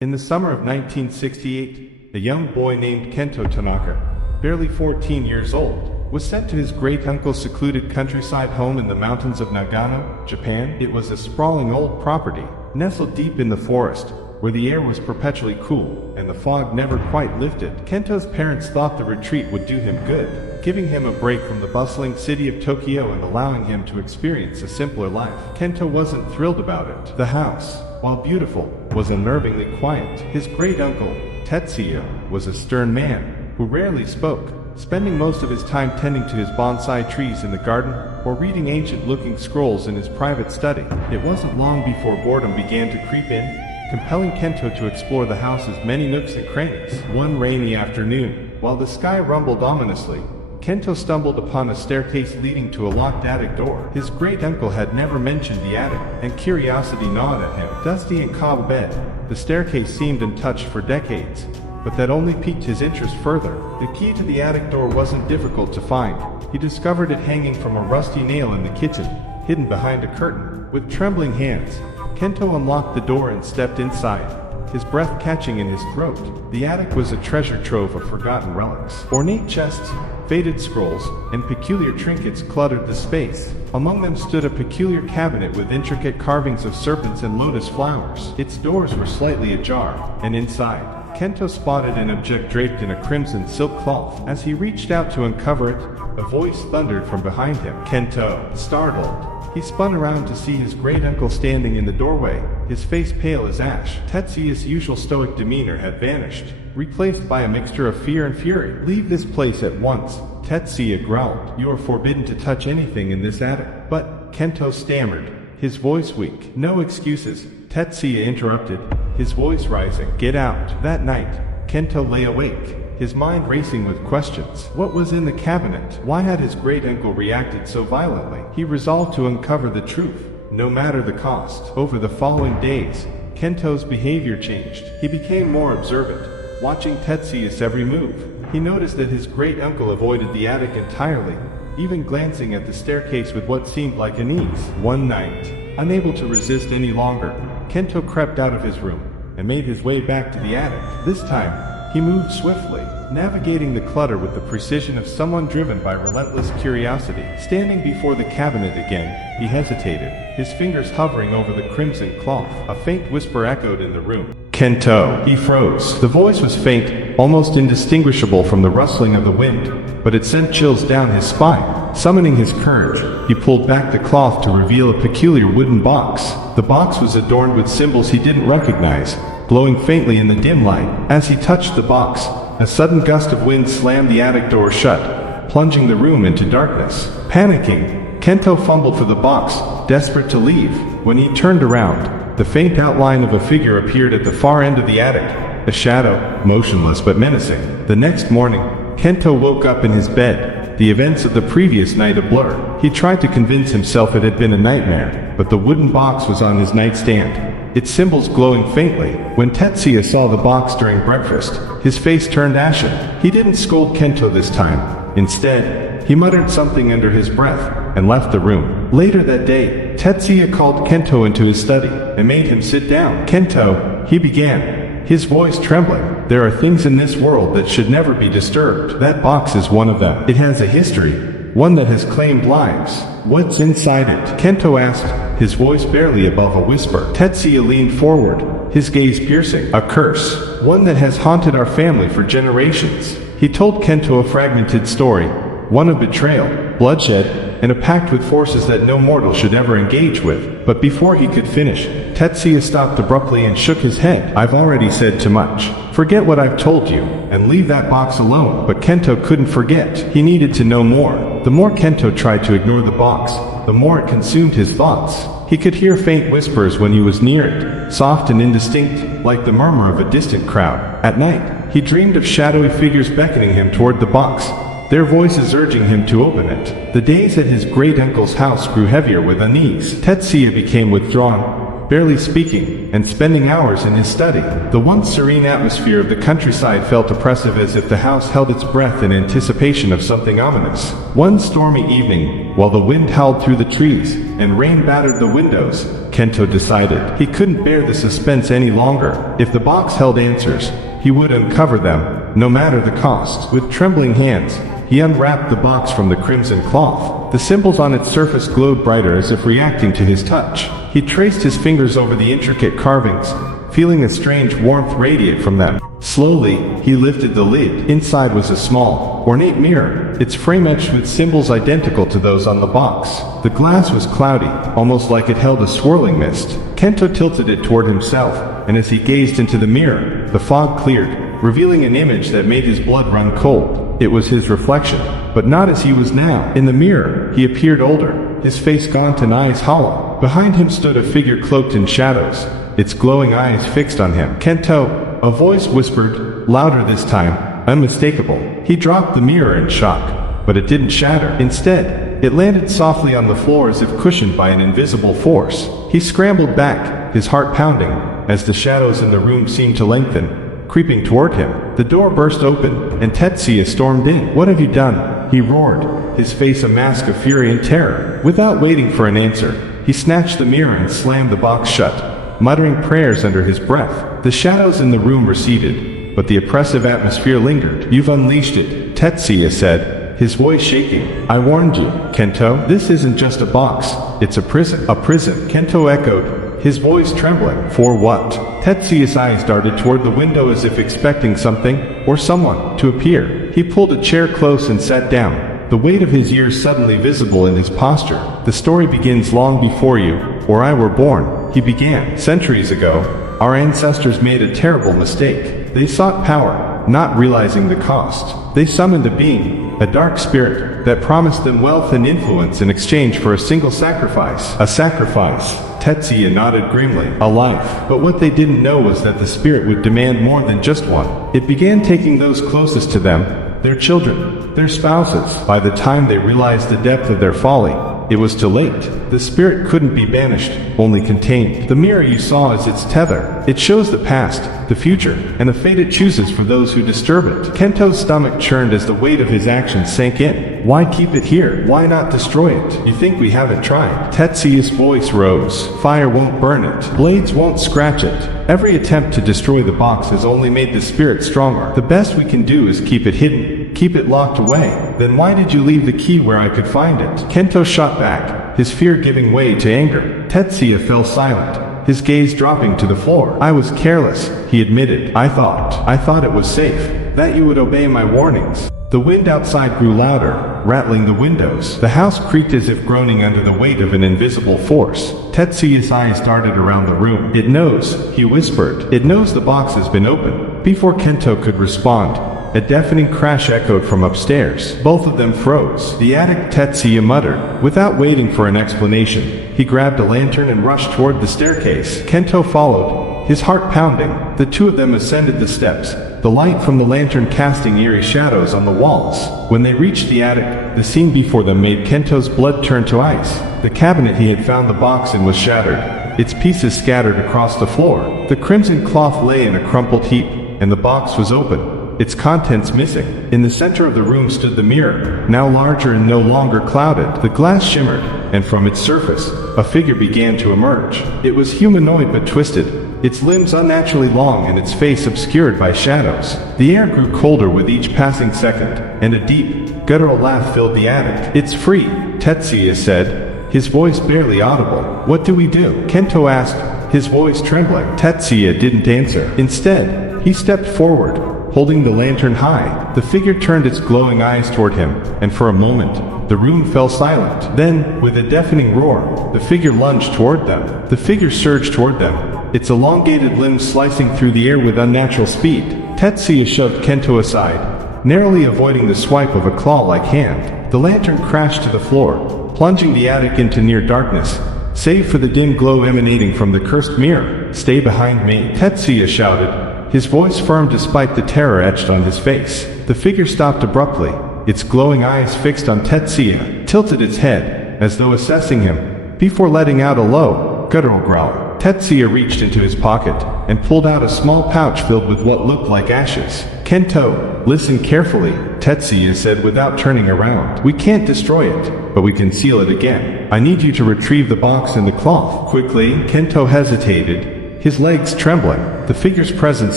In the summer of 1968, a young boy named Kento Tanaka, barely 14 years old, was sent to his great-uncle's secluded countryside home in the mountains of Nagano, Japan. It was a sprawling old property, nestled deep in the forest, where the air was perpetually cool, and the fog never quite lifted. Kento's parents thought the retreat would do him good, giving him a break from the bustling city of Tokyo and allowing him to experience a simpler life. Kento wasn't thrilled about it. The house, while beautiful, was unnervingly quiet. His great-uncle, Tetsuya, was a stern man who rarely spoke, spending most of his time tending to his bonsai trees in the garden or reading ancient-looking scrolls in his private study. It wasn't long before boredom began to creep in, compelling Kento to explore the house's many nooks and crannies. One rainy afternoon, while the sky rumbled ominously, Kento stumbled upon a staircase leading to a locked attic door. His great-uncle had never mentioned the attic, and curiosity gnawed at him. Dusty and cobwebbed, the staircase seemed untouched for decades, but that only piqued his interest further. The key to the attic door wasn't difficult to find. He discovered it hanging from a rusty nail in the kitchen, hidden behind a curtain. With trembling hands, Kento unlocked the door and stepped inside, his breath catching in his throat. The attic was a treasure trove of forgotten relics. Ornate chests, faded scrolls, and peculiar trinkets cluttered the space. Among them stood a peculiar cabinet with intricate carvings of serpents and lotus flowers. Its doors were slightly ajar, and inside, Kento spotted an object draped in a crimson silk cloth. As he reached out to uncover it, a voice thundered from behind him. Kento, startled, he spun around to see his great-uncle standing in the doorway, his face pale as ash. Tetsuya's usual stoic demeanor had vanished, replaced by a mixture of fear and fury. "Leave this place at once," Tetsuya growled. "You are forbidden to touch anything in this attic." "But," Kento stammered, his voice weak. "No excuses," Tetsuya interrupted, his voice rising. "Get out." That night, Kento lay awake, his mind racing with questions. What was in the cabinet? Why had his great-uncle reacted so violently? He resolved to uncover the truth, no matter the cost. Over the following days, Kento's behavior changed. He became more observant, watching Tetsuya's every move. He noticed that his great-uncle avoided the attic entirely, even glancing at the staircase with what seemed like unease. One night, unable to resist any longer, Kento crept out of his room and made his way back to the attic. This time, he moved swiftly, navigating the clutter with the precision of someone driven by relentless curiosity. Standing before the cabinet again, he hesitated, his fingers hovering over the crimson cloth. A faint whisper echoed in the room. "Kento!" He froze. The voice was faint, almost indistinguishable from the rustling of the wind, but it sent chills down his spine. Summoning his courage, he pulled back the cloth to reveal a peculiar wooden box. The box was adorned with symbols he didn't recognize, glowing faintly in the dim light. As he touched the box, a sudden gust of wind slammed the attic door shut, plunging the room into darkness. Panicking, Kento fumbled for the box, desperate to leave. When he turned around, the faint outline of a figure appeared at the far end of the attic, a shadow, motionless but menacing. The next morning, Kento woke up in his bed, the events of the previous night a blur. He tried to convince himself it had been a nightmare, but the wooden box was on his nightstand, its symbols glowing faintly. When Tetsuya saw the box during breakfast, his face turned ashen. He didn't scold Kento this time. Instead, he muttered something under his breath and left the room. Later that day, Tetsuya called Kento into his study and made him sit down. "Kento," he began, his voice trembling, "there are things in this world that should never be disturbed. That box is one of them. It has a history, one that has claimed lives." "What's inside it?" Kento asked, his voice barely above a whisper. Tetsuya leaned forward, his gaze piercing. "A curse, one that has haunted our family for generations." He told Kento a fragmented story, one of betrayal, bloodshed, and a pact with forces that no mortal should ever engage with. But before he could finish, Tetsuya stopped abruptly and shook his head. "I've already said too much. Forget what I've told you, and leave that box alone." But Kento couldn't forget. He needed to know more. The more Kento tried to ignore the box, the more it consumed his thoughts. He could hear faint whispers when he was near it, soft and indistinct, like the murmur of a distant crowd. At night, he dreamed of shadowy figures beckoning him toward the box, their voices urging him to open it. The days at his great-uncle's house grew heavier with unease. Tetsuya became withdrawn, barely speaking, and spending hours in his study. The once serene atmosphere of the countryside felt oppressive, as if the house held its breath in anticipation of something ominous. One stormy evening, while the wind howled through the trees and rain battered the windows, Kento decided he couldn't bear the suspense any longer. If the box held answers, he would uncover them, no matter the cost. With trembling hands, he unwrapped the box from the crimson cloth. The symbols on its surface glowed brighter, as if reacting to his touch. He traced his fingers over the intricate carvings, feeling a strange warmth radiate from them. Slowly, he lifted the lid. Inside was a small, ornate mirror, its frame etched with symbols identical to those on the box. The glass was cloudy, almost like it held a swirling mist. Kento tilted it toward himself, and as he gazed into the mirror, the fog cleared, revealing an image that made his blood run cold. It was his reflection, but not as he was now. In the mirror, he appeared older, his face gaunt and eyes hollow. Behind him stood a figure cloaked in shadows, its glowing eyes fixed on him. "Kento," a voice whispered, louder this time, unmistakable. He dropped the mirror in shock, but it didn't shatter. Instead, it landed softly on the floor as if cushioned by an invisible force. He scrambled back, his heart pounding, as the shadows in the room seemed to lengthen, creeping toward him. The door burst open, and Tetsuya stormed in. "What have you done?" he roared, his face a mask of fury and terror. Without waiting for an answer, he snatched the mirror and slammed the box shut, muttering prayers under his breath. The shadows in the room receded, but the oppressive atmosphere lingered. "You've unleashed it," Tetsuya said, his voice shaking. "I warned you, Kento. This isn't just a box, it's a prison." "A prison," Kento echoed, his voice trembling. "For what?" Tetsuya's eyes darted toward the window, as if expecting something, or someone, to appear. He pulled a chair close and sat down, the weight of his years suddenly visible in his posture. "The story begins long before you, or I were born," he began. "Centuries ago, our ancestors made a terrible mistake. They sought power, not realizing the cost. They summoned a being, a dark spirit, that promised them wealth and influence in exchange for a single sacrifice." "A sacrifice?" Tetsuya nodded grimly. "A life." But what they didn't know was that the spirit would demand more than just one. It began taking those closest to them, their children, their spouses. By the time they realized the depth of their folly, it was too late. The spirit couldn't be banished, only contained. The mirror you saw is its tether. It shows the past, the future, and the fate it chooses for those who disturb it. Kento's stomach churned as the weight of his actions sank in. "Why keep it here? Why not destroy it? You think we haven't tried?" Tetsuya's voice rose. "Fire won't burn it. Blades won't scratch it. Every attempt to destroy the box has only made the spirit stronger. The best we can do is keep it hidden, keep it locked away." "Then why did you leave the key where I could find it?" Kento shot back, his fear giving way to anger. Tetsuya fell silent, his gaze dropping to the floor. "I was careless," he admitted. I thought it was safe, that you would obey my warnings." The wind outside grew louder, rattling the windows. The house creaked as if groaning under the weight of an invisible force. Tetsuya's eyes darted around the room. "It knows," he whispered. "It knows the box has been opened." Before Kento could respond, a deafening crash echoed from upstairs. Both of them froze. "The attic," Tetsuya muttered. Without waiting for an explanation, he grabbed a lantern and rushed toward the staircase. Kento followed, his heart pounding. The two of them ascended the steps, the light from the lantern casting eerie shadows on the walls. When they reached the attic, the scene before them made Kento's blood turn to ice. The cabinet he had found the box in was shattered, its pieces scattered across the floor. The crimson cloth lay in a crumpled heap, and the box was open, its contents missing. In the center of the room stood the mirror, now larger and no longer clouded. The glass shimmered, and from its surface, a figure began to emerge. It was humanoid but twisted, its limbs unnaturally long and its face obscured by shadows. The air grew colder with each passing second, and a deep, guttural laugh filled the attic. "It's free," Tetsuya said, his voice barely audible. "What do we do?" Kento asked, his voice trembling. Tetsuya didn't answer. Instead, he stepped forward, holding the lantern high. The figure turned its glowing eyes toward him, and for a moment, the room fell silent. Then, with a deafening roar, the figure lunged toward them. The figure surged toward them, its elongated limbs slicing through the air with unnatural speed. Tetsuya shoved Kento aside, narrowly avoiding the swipe of a claw-like hand. The lantern crashed to the floor, plunging the attic into near darkness, save for the dim glow emanating from the cursed mirror. "Stay behind me," Tetsuya shouted, his voice firm despite the terror etched on his face. The figure stopped abruptly, its glowing eyes fixed on Tetsuya, tilted its head, as though assessing him, before letting out a low, guttural growl. Tetsuya reached into his pocket and pulled out a small pouch filled with what looked like ashes. Kento, listen carefully, Tetsuya said without turning around. We can't destroy it, but we can seal it again. I need you to retrieve the box and the cloth. Quickly, Kento hesitated, his legs trembling. The figure's presence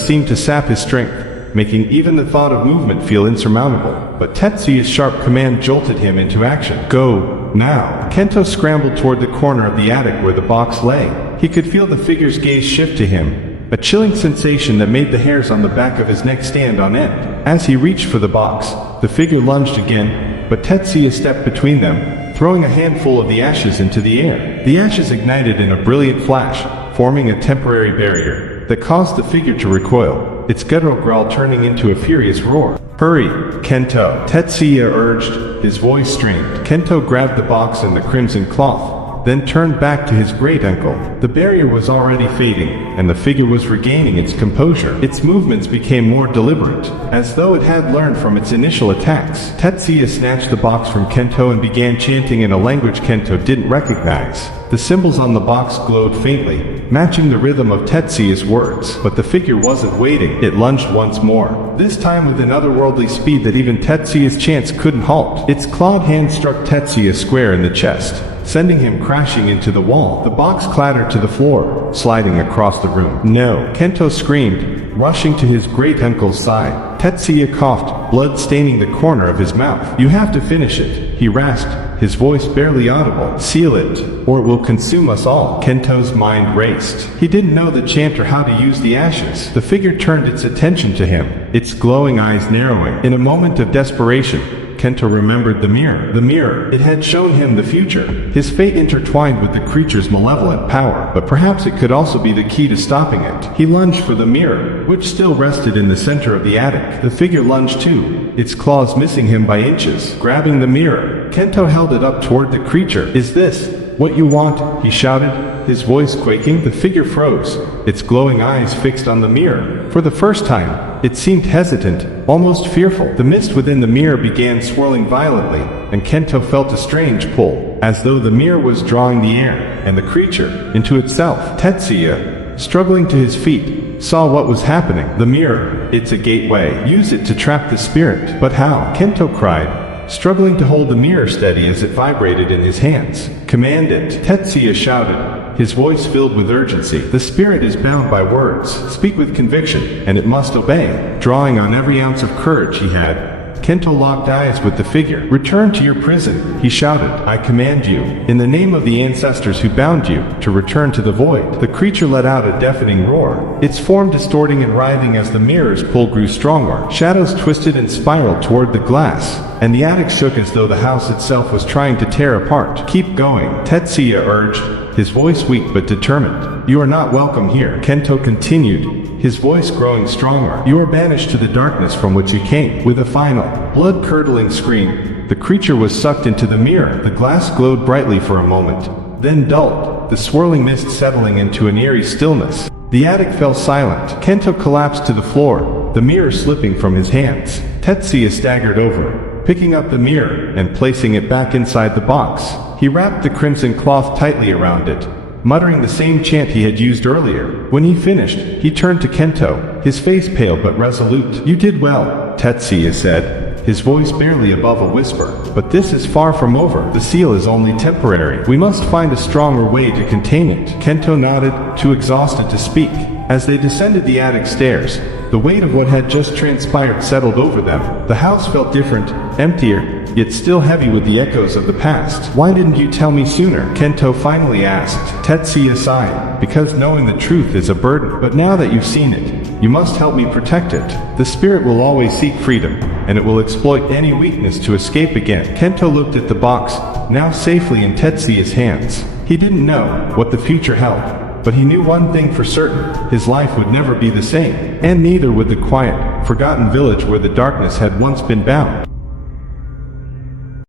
seemed to sap his strength, making even the thought of movement feel insurmountable. But Tetsuya's sharp command jolted him into action. Go, now. Kento scrambled toward the corner of the attic where the box lay. He could feel the figure's gaze shift to him, a chilling sensation that made the hairs on the back of his neck stand on end. As he reached for the box, the figure lunged again, but Tetsuya stepped between them, throwing a handful of the ashes into the air. The ashes ignited in a brilliant flash, forming a temporary barrier that caused the figure to recoil, its guttural growl turning into a furious roar. Hurry, Kento, Tetsuya urged, his voice strained. Kento grabbed the box and the crimson cloth, then turned back to his great-uncle. The barrier was already fading, and the figure was regaining its composure. Its movements became more deliberate, as though it had learned from its initial attacks. Tetsuya snatched the box from Kento and began chanting in a language Kento didn't recognize. The symbols on the box glowed faintly, matching the rhythm of Tetsuya's words. But the figure wasn't waiting. It lunged once more, this time with an otherworldly speed that even Tetsuya's chants couldn't halt. Its clawed hand struck Tetsuya square in the chest, sending him crashing into the wall. The box clattered to the floor, sliding across the room. No, Kento screamed, rushing to his great-uncle's side. Tetsuya coughed, blood staining the corner of his mouth. You have to finish it, he rasped, his voice barely audible. Seal it, or it will consume us all. Kento's mind raced. He didn't know the chant or how to use the ashes. The figure turned its attention to him, its glowing eyes narrowing. In a moment of desperation, Kento remembered the mirror. The mirror, it had shown him the future. His fate intertwined with the creature's malevolent power, but perhaps it could also be the key to stopping it. He lunged for the mirror, which still rested in the center of the attic. The figure lunged too, its claws missing him by inches. Grabbing the mirror, Kento held it up toward the creature. Is this what you want? He shouted, his voice quaking. The figure froze, its glowing eyes fixed on the mirror. For the first time, it seemed hesitant, almost fearful. The mist within the mirror began swirling violently, and Kento felt a strange pull, as though the mirror was drawing the air and the creature into itself. Tetsuya, struggling to his feet, saw what was happening. The mirror, it's a gateway. Use it to trap the spirit. But how? Kento cried, struggling to hold the mirror steady as it vibrated in his hands. Command it, Tetsuya shouted, his voice filled with urgency. The spirit is bound by words. Speak with conviction, and it must obey. Drawing on every ounce of courage he had, Kento locked eyes with the figure. Return to your prison, he shouted. I command you, in the name of the ancestors who bound you, to return to the void. The creature let out a deafening roar, its form distorting and writhing as the mirror's pull grew stronger. Shadows twisted and spiraled toward the glass, and the attic shook as though the house itself was trying to tear apart. Keep going, Tetsuya urged, his voice weak but determined. You are not welcome here, Kento continued, his voice growing stronger. You are banished to the darkness from which you came. With a final, blood-curdling scream, the creature was sucked into the mirror. The glass glowed brightly for a moment, then dulled, the swirling mist settling into an eerie stillness. The attic fell silent. Kento collapsed to the floor, the mirror slipping from his hands. Tetsuya staggered over, picking up the mirror and placing it back inside the box. He wrapped the crimson cloth tightly around it, muttering the same chant he had used earlier. When he finished, he turned to Kento, his face pale but resolute. You did well, Tetsuya said, his voice barely above a whisper. But this is far from over. The seal is only temporary. We must find a stronger way to contain it. Kento nodded, too exhausted to speak. As they descended the attic stairs, the weight of what had just transpired settled over them. The house felt different, emptier, yet still heavy with the echoes of the past. Why didn't you tell me sooner? Kento finally asked. Tetsuya sighed. Because knowing the truth is a burden. But now that you've seen it, you must help me protect it. The spirit will always seek freedom, and it will exploit any weakness to escape again. Kento looked at the box, now safely in Tetsuya's hands. He didn't know what the future held, but he knew one thing for certain: his life would never be the same, and neither would the quiet, forgotten village where the darkness had once been bound.